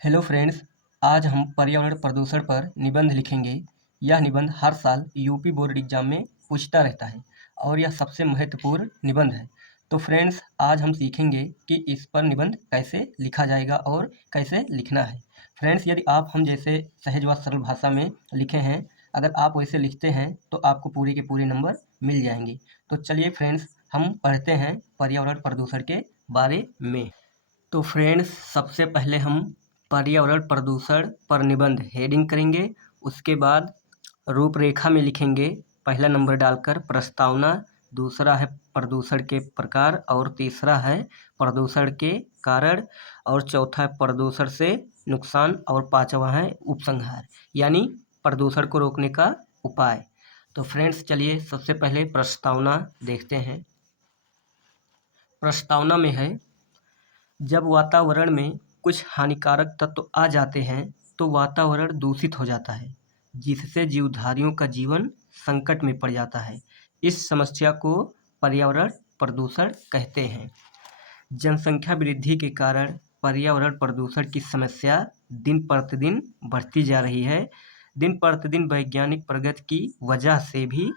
Hello friends, आज हम पर्यावरण प्रदूषण पर निबंध लिखेंगे। यह निबंध हर साल यूपी बोर्ड एग्जाम में पूछता रहता है और यह सबसे महत्वपूर्ण निबंध है। तो फ्रेंड्स, आज हम सीखेंगे कि इस पर निबंध कैसे लिखा जाएगा और कैसे लिखना है। फ्रेंड्स, यदि आप हम जैसे सहज व सरल भाषा में लिखे हैं, अगर आप वैसे लिखते हैं तो आपको पूरे के पूरे नंबर मिल जाएंगे। तो चलिए फ्रेंड्स, हम पढ़ते हैं पर्यावरण प्रदूषण के बारे में। तो फ्रेंड्स, सबसे पहले हम पर्यावरण प्रदूषण पर निबंध हेडिंग करेंगे। उसके बाद रूपरेखा में लिखेंगे पहला नंबर डालकर प्रस्तावना, दूसरा है प्रदूषण के प्रकार और तीसरा है प्रदूषण के कारण और चौथा है प्रदूषण से नुकसान और पांचवा है उपसंहार यानी प्रदूषण को रोकने का उपाय। तो फ्रेंड्स, चलिए सबसे पहले प्रस्तावना देखते हैं। प्रस्तावना में है, जब वातावरण में कुछ हानिकारक तत्व आ जाते हैं तो वातावरण दूषित हो जाता है, जिससे जीवधारियों का जीवन संकट में पड़ जाता है। इस समस्या को पर्यावरण प्रदूषण कहते हैं। जनसंख्या वृद्धि के कारण पर्यावरण प्रदूषण की समस्या दिन प्रतिदिन बढ़ती जा रही है। दिन प्रतिदिन वैज्ञानिक प्रगति की वजह से भी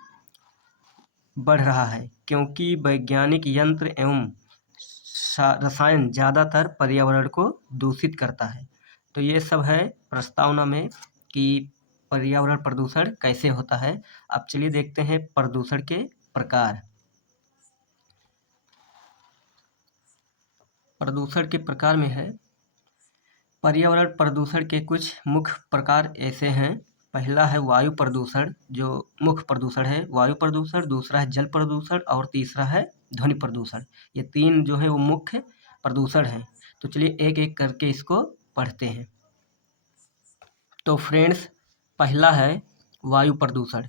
बढ़ रहा है, क्योंकि वैज्ञानिक यंत्र एवं रसायन ज़्यादातर पर्यावरण को दूषित करता है। तो ये सब है प्रस्तावना में कि पर्यावरण प्रदूषण कैसे होता है। अब चलिए देखते हैं प्रदूषण के प्रकार। प्रदूषण के प्रकार में है, पर्यावरण प्रदूषण के कुछ मुख्य प्रकार ऐसे हैं। पहला है वायु प्रदूषण, जो मुख्य प्रदूषण है वायु प्रदूषण, दूसरा है जल प्रदूषण और तीसरा है ध्वनि प्रदूषण। ये तीन जो है वो मुख्य प्रदूषण हैं। तो चलिए एक एक करके इसको पढ़ते हैं। तो फ्रेंड्स, पहला है वायु प्रदूषण।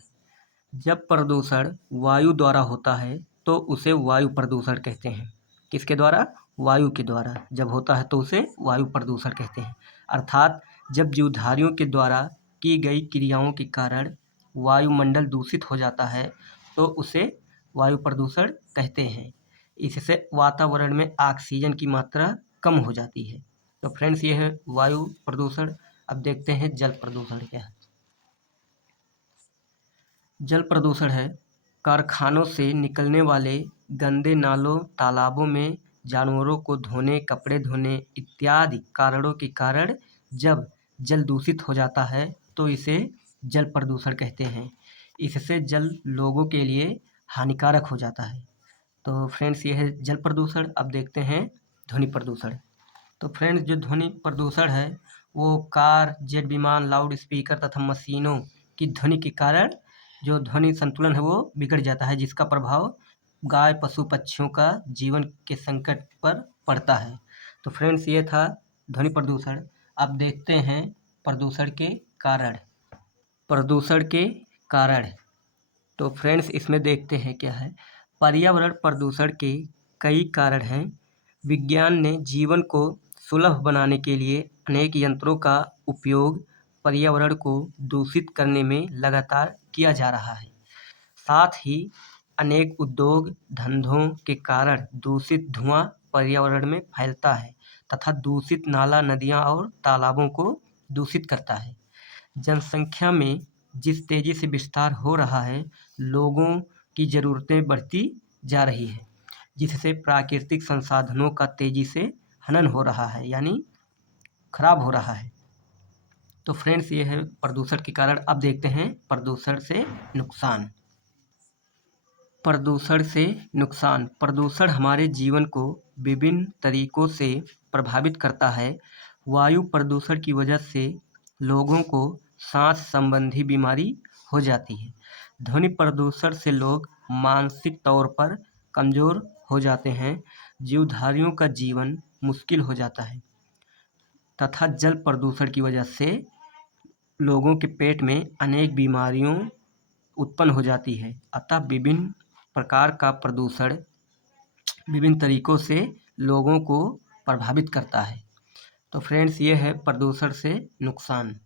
जब प्रदूषण वायु द्वारा होता है तो उसे वायु प्रदूषण कहते हैं। किसके द्वारा? वायु के द्वारा जब होता है तो उसे वायु प्रदूषण कहते हैं। अर्थात जब जीवधारियों के द्वारा की गई क्रियाओं के कारण वायुमंडल दूषित हो जाता है तो उसे वायु प्रदूषण कहते हैं। इससे वातावरण में ऑक्सीजन की मात्रा कम हो जाती है। तो फ्रेंड्स, ये है वायु प्रदूषण। अब देखते हैं जल प्रदूषण क्या है। जल प्रदूषण है, कारखानों से निकलने वाले गंदे नालों, तालाबों में जानवरों को धोने, कपड़े धोने इत्यादि कारणों के कारण जब जल दूषित हो जाता है तो इसे जल प्रदूषण कहते हैं। इससे जल लोगों के लिए हानिकारक हो जाता है। तो फ्रेंड्स, ये है जल प्रदूषण। अब देखते हैं ध्वनि प्रदूषण। तो फ्रेंड्स, जो ध्वनि प्रदूषण है वो कार, जेट विमान, लाउड स्पीकर तथा मशीनों की ध्वनि के कारण जो ध्वनि संतुलन है वो बिगड़ जाता है, जिसका प्रभाव गाय, पशु, पक्षियों का जीवन के संकट पर पड़ता है। तो फ्रेंड्स, ये था ध्वनि प्रदूषण। अब देखते हैं प्रदूषण के कारण। प्रदूषण के कारण, तो फ्रेंड्स इसमें देखते हैं क्या है। पर्यावरण प्रदूषण के कई कारण हैं। विज्ञान ने जीवन को सुलभ बनाने के लिए अनेक यंत्रों का उपयोग पर्यावरण को दूषित करने में लगातार किया जा रहा है। साथ ही अनेक उद्योग धंधों के कारण दूषित धुआं पर्यावरण में फैलता है तथा दूषित नाला, नदियां और तालाबों को दूषित करता है। जनसंख्या में जिस तेजी से विस्तार हो रहा है, लोगों की ज़रूरतें बढ़ती जा रही है, जिससे प्राकृतिक संसाधनों का तेजी से हनन हो रहा है यानी खराब हो रहा है। तो फ्रेंड्स, ये है प्रदूषण के कारण। अब देखते हैं प्रदूषण से नुकसान। प्रदूषण से नुकसान, प्रदूषण हमारे जीवन को विभिन्न तरीकों से प्रभावित करता है। वायु प्रदूषण की वजह से लोगों को सांस संबंधी बीमारी हो जाती है। ध्वनि प्रदूषण से लोग मानसिक तौर पर कमज़ोर हो जाते हैं, जीवधारियों का जीवन मुश्किल हो जाता है तथा जल प्रदूषण की वजह से लोगों के पेट में अनेक बीमारियों उत्पन्न हो जाती है। अतः विभिन्न प्रकार का प्रदूषण विभिन्न तरीकों से लोगों को प्रभावित करता है। तो फ्रेंड्स, ये है प्रदूषण से नुकसान।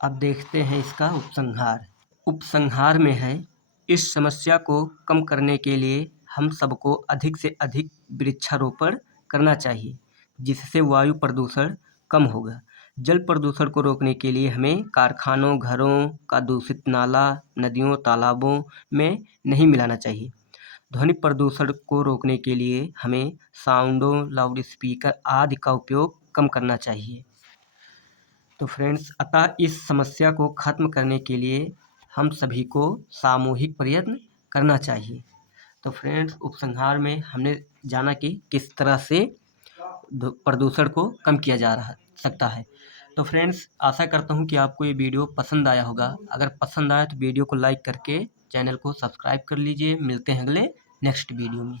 अब देखते हैं इसका उपसंहार। उपसंहार में है, इस समस्या को कम करने के लिए हम सबको अधिक से अधिक वृक्षारोपण करना चाहिए, जिससे वायु प्रदूषण कम होगा। जल प्रदूषण को रोकने के लिए हमें कारखानों, घरों का दूषित नाला नदियों, तालाबों में नहीं मिलाना चाहिए। ध्वनि प्रदूषण को रोकने के लिए हमें साउंडों, लाउड स्पीकर आदि का उपयोग कम करना चाहिए। तो फ्रेंड्स, अतः इस समस्या को खत्म करने के लिए हम सभी को सामूहिक प्रयत्न करना चाहिए। तो फ्रेंड्स, उपसंहार में हमने जाना कि किस तरह से प्रदूषण को कम किया जा सकता है। तो फ्रेंड्स, आशा करता हूँ कि आपको ये वीडियो पसंद आया होगा। अगर पसंद आया तो वीडियो को लाइक करके चैनल को सब्सक्राइब कर लीजिए। मिलते हैं अगले नेक्स्ट वीडियो में।